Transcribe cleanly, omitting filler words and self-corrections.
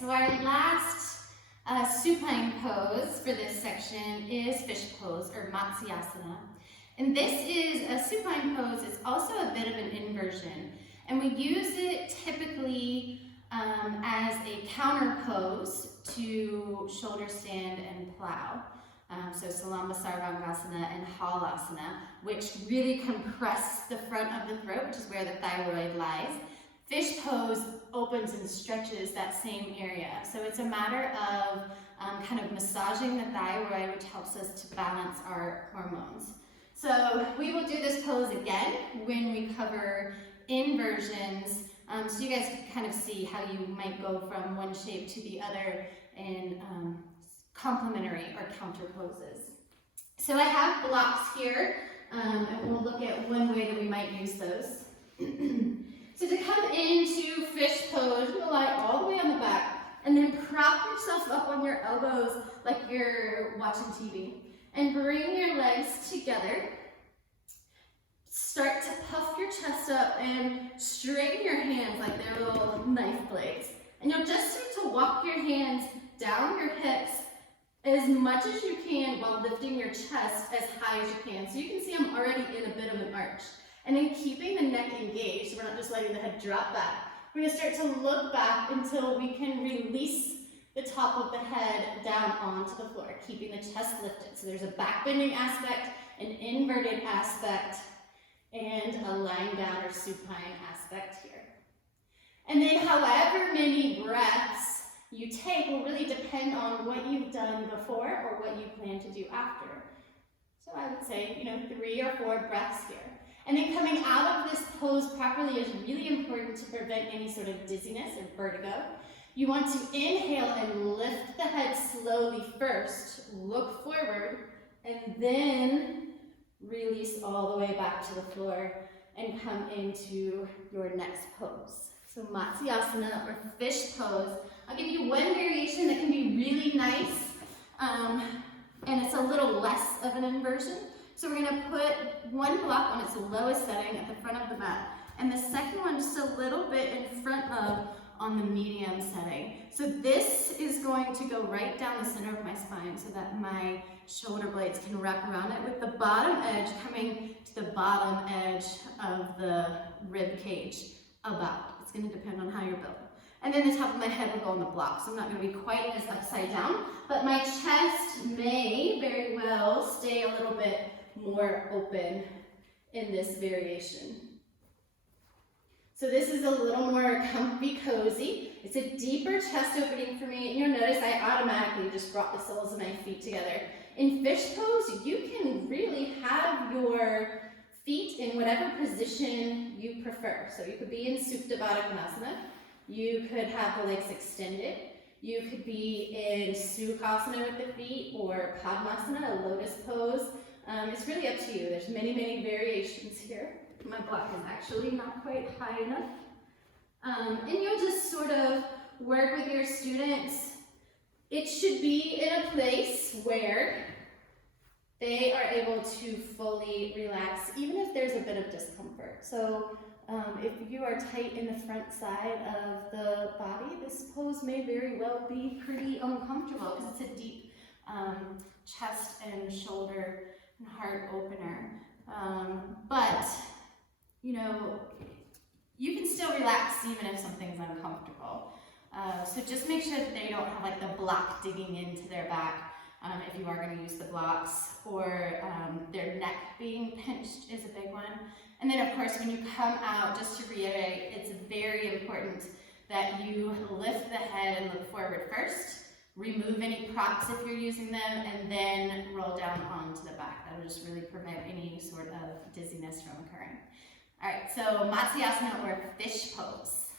so our last supine pose for this section is fish pose or Matsyasana. And this is a supine pose. It's also a bit of an inversion. And we use it typically as a counter pose to shoulder stand and plow. So Sarvangasana and Halasana, which really compress the front of the throat, which is where the thyroid lies. Fish pose opens and stretches that same area. So it's a matter of kind of massaging the thyroid, which helps us to balance our hormones. So we will do this pose again when we cover inversions, so you guys can kind of see how you might go from one shape to the other in complementary or counter poses. So I have blocks here, and we'll look at one way that we might use those. So to come into fish pose, you will lie all the way on the back, and then prop yourself up on your elbows like you're watching TV. And bring your legs together. Start to puff your chest up and straighten your hands like they're little knife blades. And you'll just start to walk your hands down your hips as much as you can while lifting your chest as high as you can. So you can see I'm already in a bit of an arch. And then keeping the neck engaged, so we're not just letting the head drop back. We're going to start to look back until we can release the top of the head down onto the floor, keeping the chest lifted. So there's a back bending aspect, an inverted aspect, and a lying down or supine aspect here. And then however many breaths you take will really depend on what you've done before or what you plan to do after. So I would say, 3 or 4 breaths here. And then coming out of this pose properly is really important to prevent any sort of dizziness or vertigo. You want to inhale and lift the head slowly first, look forward, and then release all the way back to the floor and come into your next pose. So Matsyasana or fish pose. I'll give you one variation that can be really nice, and it's a little less of an inversion. So we're going to put one block on its lowest setting at the front of the mat, and the second one just a little bit in front of on the medium setting. So this is going to go right down the center of my spine so that my shoulder blades can wrap around it with the bottom edge coming to the bottom edge of the rib cage about. It's going to depend on how you're built. And then the top of my head will go on the block, so I'm not going to be quite as upside down, but my chest may very well stay a little bit more open in this variation. So this is a little more comfy, cozy. It's a deeper chest opening for me, and you'll notice I automatically just brought the soles of my feet together. In fish pose, you can really have your feet in whatever position you prefer. So you could be in Supta Baddha Konasana, you could have the legs extended, you could be in Sukhasana with the feet, or Padmasana, a lotus pose. It's really up to you. There's many, many variations here. My block is actually not quite high enough. And you'll just sort of work with your students. It should be in a place where they are able to fully relax, even if there's a bit of discomfort. So if you are tight in the front side of the body, this pose may very well be pretty uncomfortable because it's a deep chest and shoulder and heart opener. But you can still relax even if something's uncomfortable. So just make sure that they don't have like the block digging into their back if you are going to use the blocks, or their neck being pinched is a big one. And then of course when you come out, just to reiterate, it's very important that you lift the head and look forward first. Remove any props if you're using them, and then roll down onto the back. That will just really prevent any sort of dizziness from occurring. All right, so Matsyasana or fish pose.